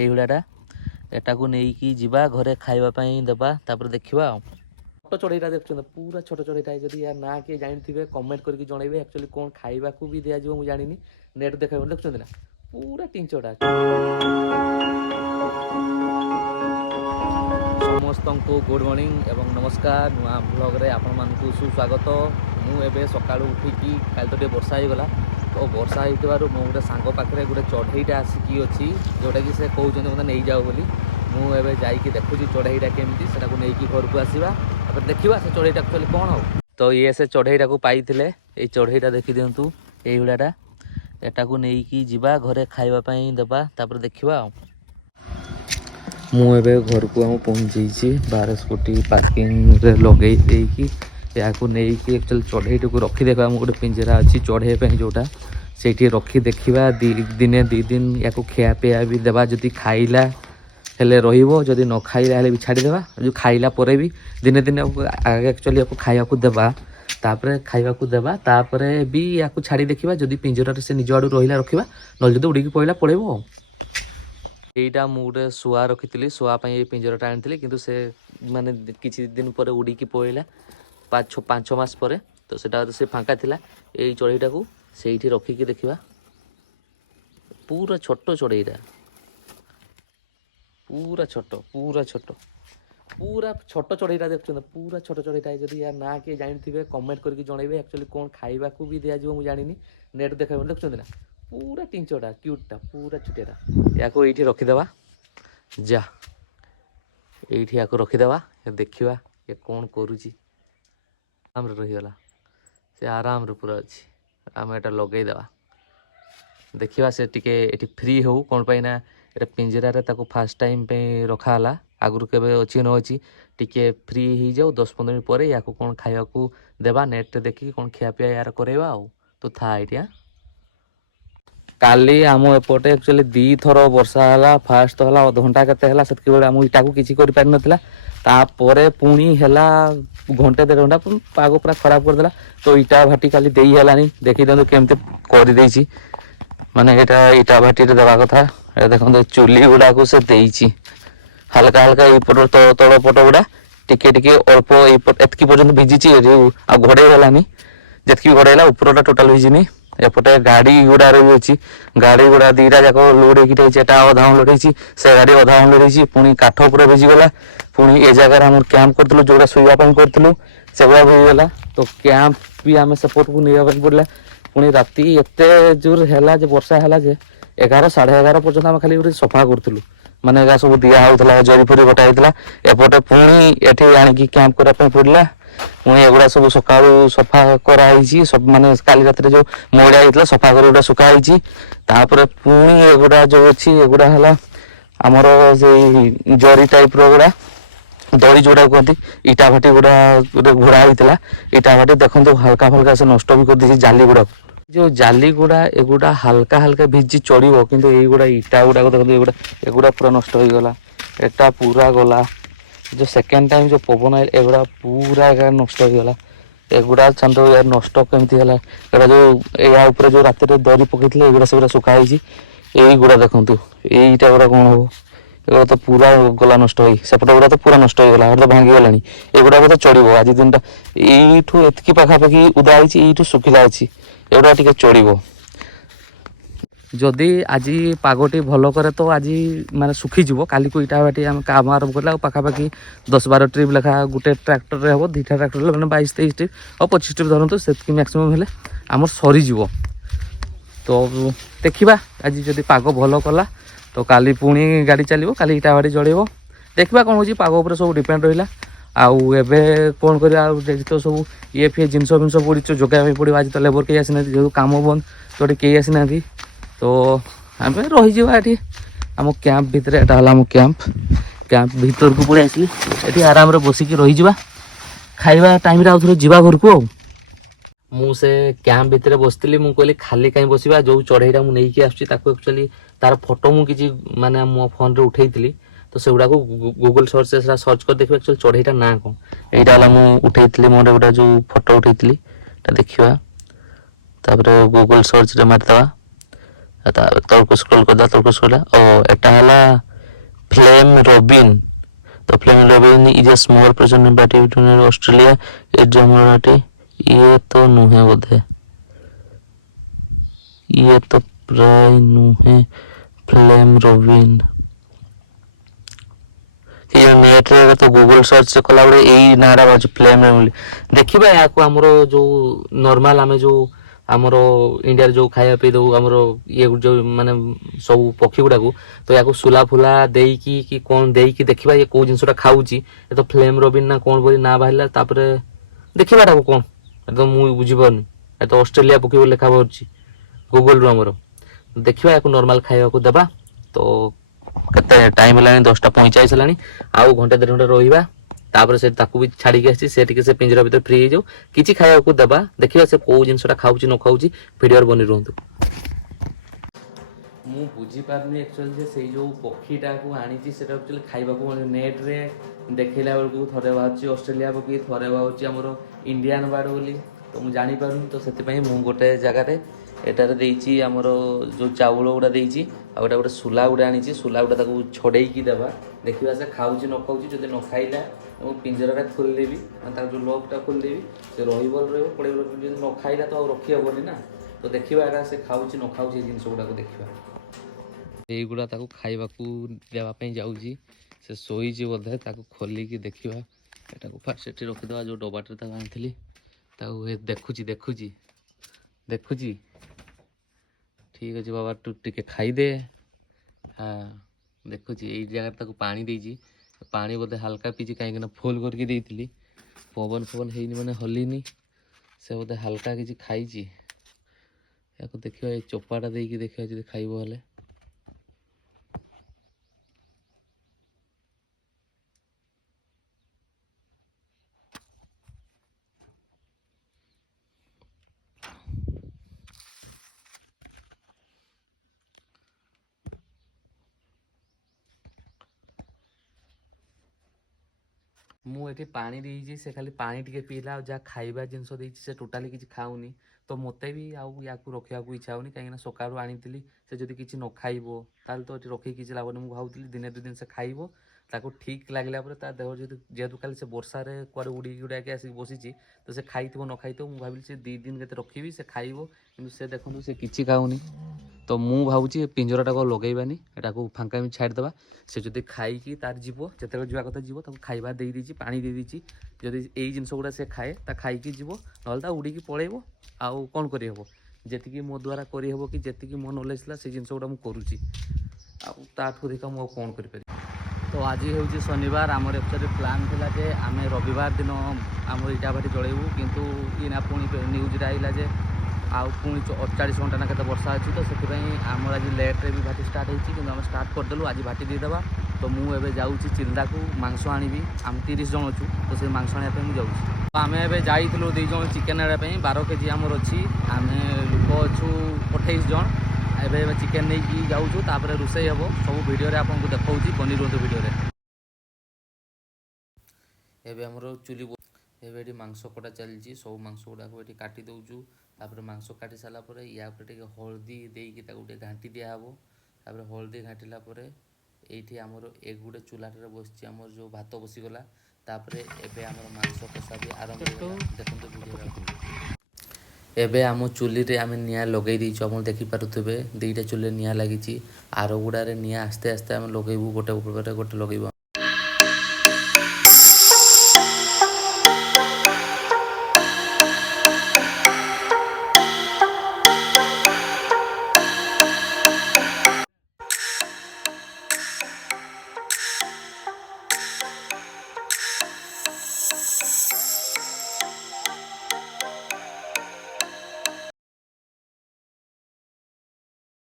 এইগুଳାଟା ଏଟାକୁ ନେଇକି ଯିବା ଘରେ ଖାଇବା ପାଇଁ ଦେବା ତାପରେ ଦେଖିବା ଆଉ। ଛୋଟ ଚଢ଼େଇଟା ଦେଖୁଛନ୍ତି ପୁରା ଛୋଟ ଚଢ଼େଇଟା ଯଦି ୟା ନାଁ କିଏ ଜାଣିଥିବେ କମେଣ୍ଟ କରିକି ଜଣେଇବେ। ଆକ୍ଚୁଆଲି କ'ଣ ଖାଇବାକୁ ବି ଦିଆଯିବ ମୁଁ ଜାଣିନି, ନେଟ୍ ଦେଖାଇବ ଦେଖୁଛନ୍ତି ନା ପୁରା ଟିଞ୍ଚଟା। ସମସ୍ତଙ୍କୁ ଗୁଡ୍ ମର୍ଣ୍ଣିଂ ଏବଂ ନମସ୍କାର। ନୂଆ ବ୍ଲଗ୍ରେ ଆପଣମାନଙ୍କୁ ସୁସ୍ୱାଗତ। ମୁଁ ଏବେ ସକାଳୁ ଉଠିକି କାଲି ତ ଟିକେ ବର୍ଷା ହେଇଗଲା, ତ ବର୍ଷା ହେଇଥିବାରୁ ମୁଁ ଗୋଟେ ସାଙ୍ଗ ପାଖରେ ଗୋଟେ ଚଢ଼େଇଟା ଆସିକି ଅଛି ଯେଉଁଟାକି ସେ କହୁଛନ୍ତି ମୋତେ ନେଇଯାଉ ବୋଲି। ମୁଁ ଏବେ ଯାଇକି ଦେଖୁଛି ଚଢ଼େଇଟା କେମିତି, ସେଟାକୁ ନେଇକି ଘରକୁ ଆସିବା ତାପରେ ଦେଖିବା ସେ ଚଢ଼େଇଟା ଆକ୍ଚୁଆଲି କ'ଣ ହବ। ତ ଇଏ ସେ ଚଢ଼େଇଟାକୁ ପାଇଥିଲେ। ଏଇ ଚଢ଼େଇଟା ଦେଖିଦିଅନ୍ତୁ ଏଇଭଳିଆଟା, ଏଟାକୁ ନେଇକି ଯିବା ଘରେ ଖାଇବା ପାଇଁ ଦେବା ତାପରେ ଦେଖିବା ଆଉ। ମୁଁ ଏବେ ଘରକୁ ଆମ ପହଞ୍ଚିଯାଇଛି। ବାହାର ସ୍କୁଟି ପାର୍କିଂରେ ଲଗେଇ ଦେଇକି ଏହାକୁ ନେଇକି ଆକ୍ଚୁଆଲି ଚଢ଼େଇଟାକୁ ରଖିଦେବା। ମୁଁ ଗୋଟେ ପିଞ୍ଜରା ଅଛି ଚଢ଼େଇ ପାଇଁ ଯେଉଁଟା, ସେଇଠି ରଖି ଦେଖିବା ଦିନେ ଦୁଇ ଦିନ ୟାକୁ ଖିଆପିଆ ବି ଦେବା। ଯଦି ଖାଇଲା ହେଲେ ରହିବ, ଯଦି ନ ଖାଇଲା ହେଲେ ବି ଛାଡ଼ିଦେବା। ଯେଉଁ ଖାଇଲା ପରେ ବି ଦିନେ ଦିନେ ଆଗେ ଆକ୍ଚୁଆଲି ୟାକୁ ଖାଇବାକୁ ଦେବା, ତାପରେ ଖାଇବାକୁ ଦେବା, ତାପରେ ବି ୟାକୁ ଛାଡ଼ି ଦେଖିବା। ଯଦି ପିଞ୍ଜରାରେ ସେ ନିଜ ଆଡ଼ୁ ରହିଲା ରଖିବା, ନହେଲେ ଯଦି ଉଡ଼ିକି ପଳେଇଲା ପଳେଇବ ଆଉ। ଏଇଟା ମୁଁ ଗୋଟେ ଶୁଆ ରଖିଥିଲି, ଶୁଆ ପାଇଁ ଏଇ ପିଞ୍ଜରାଟା ଆଣିଥିଲି, କିନ୍ତୁ ସେ ମାନେ କିଛି ଦିନ ପରେ ଉଡ଼ିକି ପଳେଇଲା 5-6 ମାସ ପରେ। ତ ସେଟା ସେ ଫାଙ୍କା ଥିଲା। ଏଇ ଚଢ଼େଇଟାକୁ ସେଇଠି ରଖିକି ଦେଖିବା। ପୁରା ଛୋଟ ଚଢ଼େଇଟା, ପୁରା ଛୋଟ ଚଢ଼େଇଟା ଦେଖୁଛନ୍ତି ପୁରା ଛୋଟ ଚଢ଼େଇଟା। ଯଦି ୟା ନାଁ କିଏ ଜାଣିଥିବେ କମେଣ୍ଟ କରିକି ଜଣେଇବେ। ଆକ୍ଚୁଆଲି କ'ଣ ଖାଇବାକୁ ବି ଦିଆଯିବ ମୁଁ ଜାଣିନି, ନେଟ୍ ଦେଖାଇବ ଦେଖୁଛନ୍ତି ନା ପୁରା ଟିଞ୍ଚଟା କ୍ୟୁଟ୍ଟା ପୁରା ଛୋଟିଆଟା। ୟାକୁ ଏଇଠି ରଖିଦେବା, ଯା ଏଇଠି ୟାକୁ ରଖିଦେବା, ଦେଖିବା ଏ କ'ଣ କରୁଛି। ଆରାମରେ ରହିଗଲା, ସେ ଆରାମରେ ପୁରା ଅଛି। ଆମେ ଏଟା ଲଗେଇଦେବା, ଦେଖିବା ସେ ଟିକେ ଏଠି ଫ୍ରି ହେଉ। କ'ଣ ପାଇଁ ନା ଏଟା ପିଞ୍ଜରାରେ ତାକୁ ଫାର୍ଷ୍ଟ ଟାଇମ୍ ପାଇଁ ରଖା ହେଲା, ଆଗରୁ କେବେ ଅଛି ନ ଅଛି। ଟିକେ ଫ୍ରି ହେଇଯାଉ, 10-15 ମିନିଟ୍ ପରେ ୟାକୁ କ'ଣ ଖାଇବାକୁ ଦେବା, ନେଟ୍ରେ ଦେଖିକି କ'ଣ ଖିଆପିଆ ୟାର କରାଇବା ଆଉ। ତ ଥା ଏଇଠି। କାଲି ଆମ ଏପଟେ ଆକ୍ଚୁଆଲି 2 ଥର ବର୍ଷା ହେଲା। ଫାର୍ଷ୍ଟ ତ ହେଲା ଅଧଘଣ୍ଟା କେତେ ହେଲା, ସେତିକିବେଳେ ଆମ ଇଟାକୁ କିଛି କରିପାରିନଥିଲା। ତାପରେ ପୁଣି ହେଲା ଘଣ୍ଟେ 1.5 ଘଣ୍ଟା, ପାଗ ପୁରା ଖରାପ କରିଦେଲା। ତ ଇଟା ଭାଟି କାଲି ଦେଇ ହେଲାନି। ଦେଖିଦିଅନ୍ତୁ କେମିତି କରିଦେଇଛି, ମାନେ ଏଇଟା ଇଟା ଭାଟିରେ ଦେବା କଥା। ଏ ଦେଖନ୍ତୁ ଚୁଲି ଗୁଡ଼ାକୁ ସେ ଦେଇଛି ହାଲକା ହାଲକା, ଏଇପଟ ତଳ ପଟ ଗୁଡ଼ା ଟିକେ ଟିକେ ଅଳ୍ପ ଏତିକି ପର୍ଯ୍ୟନ୍ତ ଭିଜିଛି। ଆଉ ଘୋଡ଼େଇ ହେଲାନି, ଯେତିକି ଘୋଡ଼େଇଲା ଉପରଟା ଟୋଟାଲ ଭିଜିନି। ଏପଟେ ଗାଡ଼ି ଗୁଡ଼ାରେ ବି ଅଛି, ଗାଡ଼ି ଗୁଡ଼ା 2ଟା ଯାକ ଲୋଡ଼ ହେଇକି ରହିଛି। ଏଟା ଅଧା ଲୋଡ଼ ହେଇଛି, ସେ ଗାଡ଼ି ଅଧା ଲୋଡ଼ ହେଇଛି। ପୁଣି କାଠ ଉପରେ ଭିଜିଗଲା। ପୁଣି ଏ ଜାଗାରେ ଆମର କ୍ୟାମ୍ପ କରିଥିଲୁ, ଯେଉଁଟା ଶୋଇବା ପାଇଁ କରିଥିଲୁ, ସେଗୁଡ଼ା ଭିଜିଗଲା। ତ କ୍ୟାମ୍ପ ବି ଆମେ ସେପଟକୁ ନେବା ପାଇଁ ପଡ଼ିଲା। ପୁଣି ରାତି ଏତେ ଜୋର ହେଲା ଯେ ବର୍ଷା ହେଲା ଯେ 11-11:30 ପର୍ଯ୍ୟନ୍ତ ଆମେ ଖାଲି ଗୋଟେ ସଫା କରୁଥିଲୁ। ମାନେ ଏଗା ସବୁ ଦିଆ ହେଉଥିଲା, ଜରି ଫରି ବଟା ହେଇଥିଲା। ଏପଟେ ପୁଣି ଏଠି ଆଣିକି କ୍ୟାମ୍ପ କରିବା ପାଇଁ ପଡ଼ିଲା। ପୁଣି ଏଗୁଡ଼ା ସବୁ ସକାଳୁ ସଫା କରାହେଇଛି, ମାନେ କାଲି ରାତିରେ ଯେଉଁ ମଇଳା ହେଇଥିଲା ସଫା କରି ଗୋଟେ ଶୁଖା ହେଇଛି। ତାପରେ ପୁଣି ଏଗୁଡ଼ା ଯେଉଁ ଅଛି, ଏଗୁଡ଼ା ହେଲା ଆମର ସେଇ ଜରି ଟାଇପ୍ର ଗୁଡ଼ା, ଦଳି ଯୋଉଟା କୁହନ୍ତି। ଇଟା ଭାଟି ଗୁଡ଼ା ଗୋଟେ ଘୋଡ଼ା ହେଇଥିଲା। ଇଟା ଭାଟି ଦେଖନ୍ତୁ ହାଲକା ଫାଲକା ସେ ନଷ୍ଟ ବି କରିଦେଇଛି ଜାଲି ଗୁଡ଼ାକୁ। ଯେଉଁ ଜାଲି ଗୁଡ଼ା ଏଗୁଡ଼ା ହାଲକା ହାଲକା ଭିଜି ଚଳିବ, କିନ୍ତୁ ଏଇଗୁଡ଼ା ଇଟା ଗୁଡ଼ାକ ଦେଖନ୍ତୁ, ଏଗୁଡ଼ା ପୁରା ନଷ୍ଟ ହେଇଗଲା। ଏଟା ପୁରା ଗଲା। ଯେଉଁ ସେକେଣ୍ଡ ଟାଇମ୍ ଯେଉଁ ପବନ ଏଗୁଡ଼ା ପୁରା ନଷ୍ଟ ହେଇଗଲା। ଏଗୁଡ଼ା ଚାନ୍ଦ ନଷ୍ଟ କେମିତି ହେଲା। ଏଗୁଡ଼ା ଯେଉଁ ଏହା ଉପରେ ଯେଉଁ ରାତିରେ ଦରି ପକେଇଥିଲେ, ଏଗୁଡ଼ା ସେଗୁଡ଼ା ଶୁଖା ହେଇଛି। এইগুড়া ଦେଖନ୍ତୁ, এইটা ଗୁଡ଼ା କ'ଣ ହବ। ଏଗୁଡ଼ା ତ ପୁରା ଗଲା ନଷ୍ଟ ହେଇ, ସେପଟ ଗୁଡ଼ା ତ ପୁରା ନଷ୍ଟ ହେଇଗଲା, ତ ଭାଙ୍ଗିଗଲାଣି। ଏଗୁଡ଼ାକ ତ ଚଳିବ, ଆଜି ଦିନଟା ଏଇଠୁ ଏତିକି ପାଖାପାଖି ଉଦା ହେଇଛି, ଏଇଠୁ ଶୁଖିଲା ଅଛି। ଏଗୁଡ଼ା ଟିକେ ଚଳିବ। ଯଦି ଆଜି ପାଗଟି ଭଲ କରେ ତ ଆଜି ମାନେ ଶୁଖିଯିବ। କାଲିକୁ ଇଟା ଭାଟି ଆମେ କାମ ଆରମ୍ଭ କଲେ ଆଉ ପାଖାପାଖି 10-12 ଟ୍ରିପ୍ ଲେଖା ଗୋଟେ ଟ୍ରାକ୍ଟରରେ ହେବ। 2ଟା ଟ୍ରାକ୍ଟର ହେଲେ ମାନେ 22-23 ଟ୍ରିପ୍ ଆଉ 25 ଟ୍ରିପ୍ ଧରନ୍ତୁ, ସେତିକି ମ୍ୟାକ୍ସିମମ୍ ହେଲେ ଆମର ସରିଯିବ। ତ ଦେଖିବା ଆଜି ଯଦି ପାଗ ଭଲ କଲା ତ କାଲି ପୁଣି ଗାଡ଼ି ଚାଲିବ, କାଲି ଇଟା ଭାଟି ଜଳିବ। ଦେଖିବା କ'ଣ ହେଉଛି, ପାଗ ଉପରେ ସବୁ ଡିପେଣ୍ଡ ରହିଲା। ଆଉ ଏବେ କ'ଣ କରିବା, ଆଉ ତ ସବୁ ଇଏ ଜିନିଷ ପଡ଼ିଛି, ଯୋଗାଇବା ପାଇଁ ପଡ଼ିବ। ଆଜି ତ ଲେବର କେହି ଆସିନାହାନ୍ତି, ଯେହେତୁ କାମ ବନ୍ଦ, ତ ଏଠି କେହି ଆସିନାହାନ୍ତି। ତ ଆମେ ରହିଯିବା ଏଠି ଆମ କ୍ୟାମ୍ପ ଭିତରେ। ଏଟା ହେଲା ଆମ କ୍ୟାମ୍ପ ଭିତରକୁ ପଳେଇ ଆସିଲି। ଏଠି ଆରାମରେ ବସିକି ରହିଯିବା, ଖାଇବା ଟାଇମ୍ରେ ଆଉ ଥରେ ଯିବା ଘରକୁ ଆଉ। ମୁଁ ସେ କ୍ୟାମ୍ପ ଭିତରେ ବସିଥିଲି। ମୁଁ କହିଲି ଖାଲି କାହିଁ ବସିବା, ଯେଉଁ ଚଢ଼େଇଟା ମୁଁ ନେଇକି ଆସୁଛି ତାକୁ ଆକ୍ଚୁଆଲି ତାର ଫଟୋ ମୁଁ କିଛି ମାନେ ମୋ ଫୋନ୍ରେ ଉଠେଇଥିଲି। ତ ସେଗୁଡ଼ାକୁ ଗୁଗଲ ସର୍ଚ୍ଚରେ ସେଟା ସର୍ଚ୍ଚ କରି ଦେଖିବା ଆକ୍ଚୁଆଲି ଚଢ଼େଇଟା ନାଁ କ'ଣ। ଏଇଟା ହେଲା ମୁଁ ଉଠେଇଥିଲି, ମୋର ଗୋଟେ ଯେଉଁ ଫଟୋ ଉଠେଇଥିଲି, ଏଟା ଦେଖିବା। ତାପରେ ଗୁଗଲ ସର୍ଚ୍ଚରେ ମାରିଦେବା, ତଳକୁ ସ୍କ୍ରୋଲ କରିଦେବା ତଳକୁ ସ୍କ୍ରୋଲ ଓ ଏଟା ହେଲା flame robin. The flame robin is a small present Australia ଏ ଇଏ ତ ନୁହେଁ ବୋଧେ, ଇଏ ତ ପ୍ରାୟ ନୁହେଁ ଫ୍ଲେମ୍ ରବିନ୍। ନେଟ୍ରେ ତ ଗୁଗଲ ସର୍ଚ୍ଚ କଲାବେଳେ ଏଇ ନାଁଟା ବାହାରୁଛି ଫ୍ଲେମ୍ ବୋଲି। ଦେଖିବା ଏହାକୁ ଆମର ଯେଉଁ ନର୍ମାଲ ଆମେ ଯେଉଁ ଆମର ଇଣ୍ଡିଆରେ ଯେଉଁ ଖାଇବା ପିଇ ଦେଉ ଆମର ଇଏ ଯେଉଁ ମାନେ ସବୁ ପକ୍ଷୀ ଗୁଡ଼ାକୁ, ତ ୟାକୁ ସୁଲା ଫୁଲା ଦେଇକି କି କ'ଣ ଦେଇକି ଦେଖିବା ଇଏ କେଉଁ ଜିନିଷଟା ଖାଉଛି। ଏ ତ ଫ୍ଲେମ୍ ରବିନ୍ ନା କ'ଣ ବୋଲି ନାଁ ବାହାରିଲା, ତାପରେ ଦେଖିବା ଏଟାକୁ କ'ଣ, ଏ ତ ମୁଁ ବୁଝିପାରୁନି। ଏ ତ ଅଷ୍ଟ୍ରେଲିଆ ପକ୍ଷୀ ବୋଲି ଲେଖା ବାହାରୁଛି ଗୁଗଲରୁ ଆମର। ଦେଖିବା ୟାକୁ ନର୍ମାଲ ଖାଇବାକୁ ଦେବା। ତ କେତେ ଟାଇମ୍ ହେଲାଣି 10:45 ହେଲାଣି, ଆଉ ଘଣ୍ଟେ 1.5 ଘଣ୍ଟା ରହିବା, ତାପରେ ସେ ତାକୁ ବି ଛାଡ଼ିକି ଆସିଛି, ସେ ଟିକେ ସେ ପିଞ୍ଜରା ଭିତରେ ଫ୍ରି ହେଇଯାଉ, କିଛି ଖାଇବାକୁ ଦେବା, ଦେଖିବା ସେ କେଉଁ ଜିନିଷଟା ଖାଉଛି ନ ଖାଉଛି। ଭିଡ଼ିଓରେ ବନି ରୁହନ୍ତୁ। ମୁଁ ବୁଝିପାରୁନି ଆକ୍ଚୁଆଲି ଯେ ସେଇ ଯେଉଁ ପକ୍ଷୀଟାକୁ ଆଣିଛି ସେଟା ଆକ୍ଚୁଆଲି ଖାଇବାକୁ ନେଟ୍ରେ ଦେଖେଇଲା ବେଳକୁ ଥରେ ବାହାରୁଛି ଅଷ୍ଟ୍ରେଲିଆ ପକ୍ଷୀ, ଥରେ ବାହାରୁଛି ଆମର ଇଣ୍ଡିଆନ୍ ବାର୍ଡ଼ ବୋଲି। ତ ମୁଁ ଜାଣିପାରୁନି, ତ ସେଥିପାଇଁ ମୁଁ ଗୋଟେ ଜାଗାରେ ଏଟାରେ ଦେଇଛି ଆମର ଯେଉଁ ଚାଉଳ ଗୁଡ଼ା ଦେଇଛି, ଆଉ ଏଟା ଗୋଟେ ସୁଲା ଗୁଡ଼ା ଆଣିଛି, ସୁଲା ଗୁଡ଼ା ତାକୁ ଛଡ଼େଇକି ଦେବା, ଦେଖିବା ସେ ଖାଉଛି ନ ଖାଉଛି। ଯଦି ନ ଖାଇଲା ମୁଁ ପିଞ୍ଜରାଟା ଖୋଲିଦେବି, ମାନେ ତାର ଯେଉଁ ଲକ୍ଟା ଖୋଲିଦେବି, ସେ ରହିବ ପଳେଇବ। ଯଦି ନ ଖାଇଲା ତ ଆଉ ରଖି ହେବନି ନା। ତ ଦେଖିବା ଏଟା ସେ ଖାଉଛି ନ ଖାଉଛି ଏଇ ଜିନିଷ ଗୁଡ଼ାକୁ ଦେଖିବା। এইগুଡ଼ା ତାକୁ ଖାଇବାକୁ ଦେବା ପାଇଁ ଯାଉଛି, ସେ ଶୋଇଛି ବୋଧେ, ତାକୁ ଖୋଲିକି ଦେଖିବା। ଏଟାକୁ ଫାଷ୍ଟ ସେଠି ରଖିଦେବା ଯେଉଁ ଡବାଟାରେ ତାକୁ ଆଣିଥିଲି, ତାକୁ ଦେଖୁଛି ଦେଖୁଛି ଦେଖୁଛି। ଠିକ୍ ଅଛି ବାବା, ତୁ ଟିକେ ଖାଇଦେ। ହଁ ଦେଖୁଛି, ଏଇ ଜାଗାରେ ତାକୁ ପାଣି ଦେଇଛି, ପାଣି ବୋଧେ ହାଲକା ପିଇଛି, କାହିଁକିନା ଫୁଲ୍ କରିକି ଦେଇଥିଲି। ପବନ ଫବନ ହେଇନି ମାନେ ହଲିନି, ସେ ବୋଧେ ହାଲକା କିଛି ଖାଇଛି। ୟାକୁ ଦେଖିବା, ଏଇ ଚୋପାଟା ଦେଇକି ଦେଖିବା ଯଦି ଖାଇବ ହେଲେ। ମୁଁ ଏଠି ପାଣି ଦେଇଛି, ସେ ଖାଲି ପାଣି ଟିକେ ପିଇଲା, ଆଉ ଯାହା ଖାଇବା ଜିନିଷ ଦେଇଛି ସେ ଟୋଟାଲି କିଛି ଖାଉନି। ତ ମୋତେ ବି ଆଉ ୟାକୁ ରଖିବାକୁ ଇଚ୍ଛା ହେଉନି, କାହିଁକିନା ସକାଳୁ ଆଣିଥିଲି, ସେ ଯଦି କିଛି ନ ଖାଇବ ତାହେଲେ ତ ଏଠି ରଖିକି କିଛି ଲାଭ ନାହିଁ। ମୁଁ ଭାବୁଥିଲି ଦିନେ 2 ଦିନ ସେ ଖାଇବ, ତାକୁ ଠିକ୍ ଲାଗିଲା ପରେ ତା ଦେହ ଯେହେତୁ କାଲି ସେ ବର୍ଷାରେ କୁଆଡ଼େ ଉଡ଼ିକି ଉଡ଼ାକି ଆସିକି ବସିଛି, ତ ସେ ଖାଇଥିବ ନ ଖାଇଥିବ। ମୁଁ ଭାବିଲି ସେ 2 ଦିନ କେତେ ରଖିବି, ସେ ଖାଇବ, କିନ୍ତୁ ସେ ଦେଖନ୍ତୁ ସେ କିଛି ଖାଉନି। ତ ମୁଁ ଭାବୁଛି ଏ ପିଞ୍ଜରାଟାକୁ ଆଉ ଲଗେଇବାନି, ଏଟାକୁ ଫାଙ୍କା ଏମିତି ଛାଡ଼ିଦେବା। ସେ ଯଦି ଖାଇକି ତାର ଯିବ, ଯେତେବେଳେ ଯିବା କଥା ଯିବ, ତାକୁ ଖାଇବା ଦେଇଦେଇଛି, ପାଣି ଦେଇଦେଇଛି। ଯଦି ଏଇ ଜିନିଷ ଗୁଡ଼ା ସେ ଖାଏ, ତା ଖାଇକି ଯିବ, ନହେଲେ ତା ଉଡ଼ିକି ପଳେଇବ। ଆଉ କ'ଣ କରିହେବ, ଯେତିକି ମୋ ଦ୍ୱାରା କରିହେବ କି ଯେତିକି ମୋ ନଲେଜ୍ ଥିଲା ସେଇ ଜିନିଷ ଗୁଡ଼ା ମୁଁ କରୁଛି, ଆଉ ତାଠୁ ଅଧିକ ମୁଁ ଆଉ କ'ଣ କରିପାରିବି। ତ ଆଜି ହେଉଛି ଶନିବାର, ଆମର ଆକ୍ଚୁଆଲି ପ୍ଲାନ୍ ଥିଲା ଯେ ଆମେ ରବିବାର ଦିନ ଆମର ଇଟା ଭାଟି ଜଳେଇବୁ, କିନ୍ତୁ ଇନା ପୁଣି ନ୍ୟୁଜ୍ରେ ଆସିଲା ଯେ ଆଉ ପୁଣି 48 ଘଣ୍ଟା ନା କେତେ ବର୍ଷା ଅଛି। ତ ସେଥିପାଇଁ ଆମର ଆଜି ଲେଟ୍ରେ ବି ଭାଟି ଷ୍ଟାର୍ଟ ହେଇଛି, କିନ୍ତୁ ଆମେ ଷ୍ଟାର୍ଟ କରିଦେଲୁ, ଆଜି ଭାଟି ଦେଇଦେବା। ତ ମୁଁ ଏବେ ଯାଉଛି ଚିଲ୍ଦାକୁ ମାଂସ ଆଣିବି, ଆମେ 30 ଜଣ ଅଛୁ, ତ ସେ ମାଂସ ଆଣିବା ପାଇଁ ମୁଁ ଯାଉଛି। ଆମେ ଏବେ ଯାଇଥିଲୁ 2 ଜଣ ଚିକେନ୍ ଆଣିବା ପାଇଁ, 12 କେଜି ଆମର ଅଛି, ଆମେ ଲୋକ ଅଛୁ 28 ଜଣ। ଏବେ ଚିକେନ୍ ନେଇକି ଯାଉଛୁ, ତାପରେ ରୋଷେଇ ହେବ, ସବୁ ଭିଡ଼ିଓରେ ଆପଣଙ୍କୁ ଦେଖାଉଛି, ବନି ରୁହନ୍ତୁ ଭିଡ଼ିଓରେ। ଏବେ ଆମର ଚୁଲି, ଏବେ ଏଠି ମାଂସ କଟା ଚାଲିଛି, ସବୁ ମାଂସ ଗୁଡ଼ାକୁ ଏଠି କାଟି ଦେଉଛୁ। ତାପରେ ମାଂସ କାଟି ସାରିଲା ପରେ ୟା ଉପରେ ଟିକେ ହଳଦୀ ଦେଇକି ତାକୁ ଟିକେ ଘାଣ୍ଟି ଦିଆହେବ। ତାପରେ ହଳଦୀ ଘାଣ୍ଟିଲା ପରେ ଏଇଠି ଆମର ଗୋଟେ ଚୁଲାଟାରେ ବସିଛି, ଆମର ଯେଉଁ ଭାତ ବସିଗଲା। ତାପରେ ଏବେ ଆମର ମାଂସ କଷା ବି ଆରମ୍ଭ ହେଇଗଲା, ଦେଖନ୍ତୁ ଭିଡ଼ିଓରେ ଆପଣ। ଏବେ ଆମ ଚୁଲିରେ ଆମେ ନିଆଁ ଲଗାଇ ଦେଇଛୁ, ଆପଣ ଦେଖିପାରୁଥିବେ 2ଟା ଚୁଲିରେ ନିଆଁ ଲାଗିଛି। ଆର ଗୁଡ଼ାରେ ନିଆଁ ଆସ୍ତେ ଆସ୍ତେ ଆମେ ଲଗାଇବୁ, ଗୋଟେ ଉପରେ ଗୋଟେ ଲଗାଇବୁ।